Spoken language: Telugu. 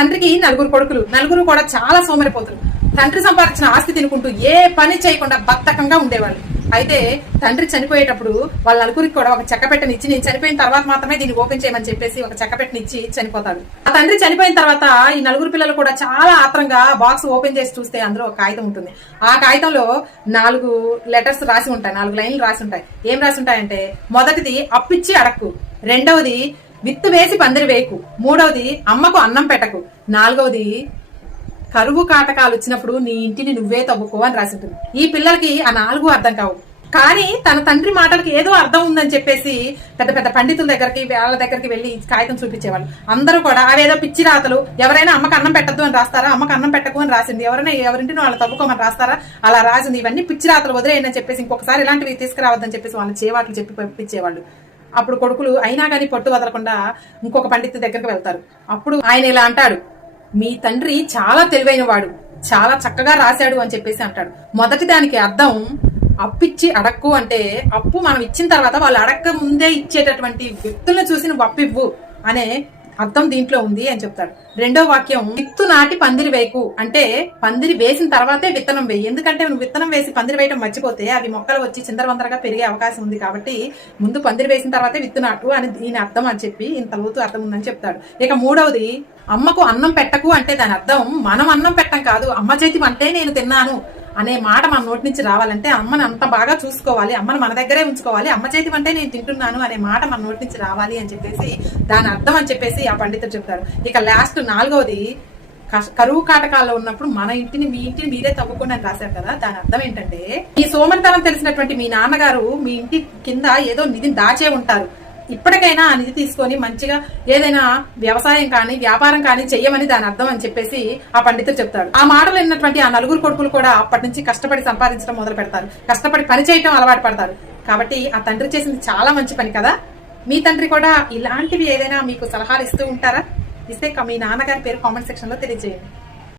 తండ్రికి నలుగురు కొడుకులు, నలుగురు కూడా చాలా సోమరిపోతులు. తండ్రి సంపాదించిన ఆస్తి తినుకుంటూ ఏ పని చేయకుండా బద్ధకంగా ఉండేవాళ్ళు. అయితే తండ్రి చనిపోయేటప్పుడు వాళ్ళ నలుగురికి కూడా ఒక చెక్కపెట్టనిచ్చి, నేను చనిపోయిన తర్వాత మాత్రమే దీన్ని ఓపెన్ చేయమని చెప్పేసి ఒక చెక్కపెట్టనిచ్చి చనిపోతాడు. ఆ తండ్రి చనిపోయిన తర్వాత ఈ నలుగురు పిల్లలు కూడా చాలా ఆత్రంగా బాక్స్ ఓపెన్ చేసి చూస్తే అందులో ఒక కాగితం ఉంటుంది. ఆ కాగితంలో 4 లెటర్స్ రాసి ఉంటాయి, 4 లైన్లు రాసి ఉంటాయి. ఏం రాసి ఉంటాయంటే, మొదటిది అప్పిచ్చి అడక్కు, రెండవది విత్తు వేసి పందిరి వేయకు, మూడవది అమ్మకు అన్నం పెట్టకు, నాలుగవది కరువు కాటకాలు వచ్చినప్పుడు నీ ఇంటిని నువ్వే తవ్వుకో అని రాసి ఉంటుంది. ఈ పిల్లలకి ఆ 4 అర్థం కావు. కానీ తన తండ్రి మాటలకి ఏదో అర్థం ఉందని చెప్పేసి పెద్ద పెద్ద పండితుల దగ్గరికి, వాళ్ళ దగ్గరికి వెళ్లి కాగితం చూపించేవాళ్ళు. అందరూ కూడా అవేదో పిచ్చి రాతలు, ఎవరైనా అమ్మకు అన్నం పెట్టద్దు అని రాస్తారా, అమ్మకు అన్నం పెట్టకు అని రాసింది, ఎవరైనా ఎవరింటిని వాళ్ళు తవ్వుకోమని రాస్తారా, అలా రాసింది. ఇవన్నీ పిచ్చి రాతలు వదిలేయని చెప్పేసి ఇంకొకసారి ఇలాంటివి తీసుకురావద్దని చెప్పేసి వాళ్ళు చేవాట్లు చెప్పి పంపించేవాళ్ళు. అప్పుడు కొడుకులు అయినా కానీ పట్టు వదలకుండా ఇంకొక పండితు దగ్గరికి వెళ్తారు. అప్పుడు ఆయన ఇలా అంటాడు, మీ తండ్రి చాలా తెలివైన వాడు, చాలా చక్కగా రాశాడు అని చెప్పేసి అంటాడు. మొదటి దానికి అర్థం అప్పిచ్చి అడక్కు అంటే, అప్పు మనం ఇచ్చిన తర్వాత వాళ్ళు అడక్క ముందే ఇచ్చేటటువంటి వ్యక్తులను చూసి నువ్వు అప్పివ్వు అనే అర్థం దీంట్లో ఉంది అని చెప్తాడు. రెండో వాక్యం విత్తు నాటి పందిరి వేయకు అంటే, పందిరి వేసిన తర్వాతే విత్తనం వేయి. ఎందుకంటే నువ్వు విత్తనం వేసి పందిరి వేయడం మర్చిపోతే అవి మొక్కలు వచ్చి చిందరవందరగా పెరిగే అవకాశం ఉంది. కాబట్టి ముందు పందిరి వేసిన తర్వాతే విత్తు నాటు అని దీని అర్థం అని చెప్పి ఇంత లోతు అర్థం ఉందని చెప్తాడు. ఇక మూడవది అమ్మకు అన్నం పెట్టకు అంటే దాని అర్థం మనం అన్నం పెట్టం కాదు, అమ్మ చేతి అంటే నేను తిన్నాను అనే మాట మన నోటి నుంచి రావాలంటే అమ్మని అంత బాగా చూసుకోవాలి, అమ్మని మన దగ్గరే ఉంచుకోవాలి, అమ్మ చేతి అంటే నేను తింటున్నాను అనే మాట మన నోటి నుంచి రావాలి అని చెప్పేసి దాని అర్థం అని చెప్పేసి ఆ పండితుడు చెప్తారు. ఇక లాస్ట్ 4వది కరువు కాటకాల్లో ఉన్నప్పుడు మన ఇంటిని మీ ఇంటిని మీరే తవ్వుకోండి అని రాశారు కదా. దాని అర్థం ఏంటంటే, ఈ సోమరితనం తెలిసినటువంటి మీ నాన్నగారు మీ ఇంటి కింద ఏదో నిధిని దాచే ఉంటారు. ఇప్పటికైనా ఆ నిధి తీసుకొని మంచిగా ఏదైనా వ్యవసాయం కానీ వ్యాపారం కానీ చెయ్యమని దాని అర్థం అని చెప్పేసి ఆ పండితుడు చెప్తాడు. ఆ మాటలు విన్నటువంటి ఆ 4 కొడుకులు కూడా అప్పటి నుంచి కష్టపడి సంపాదించడం మొదలు పెడతారు, కష్టపడి పని చేయటం అలవాటు పడతారు. కాబట్టి ఆ తండ్రి చేసింది చాలా మంచి పని కదా. మీ తండ్రి కూడా ఇలాంటివి ఏదైనా మీకు సలహాలు ఇస్తూ ఉంటారా? ఇస్తే మీ నాన్నగారి పేరు కామెంట్ సెక్షన్ లో తెలియజేయండి.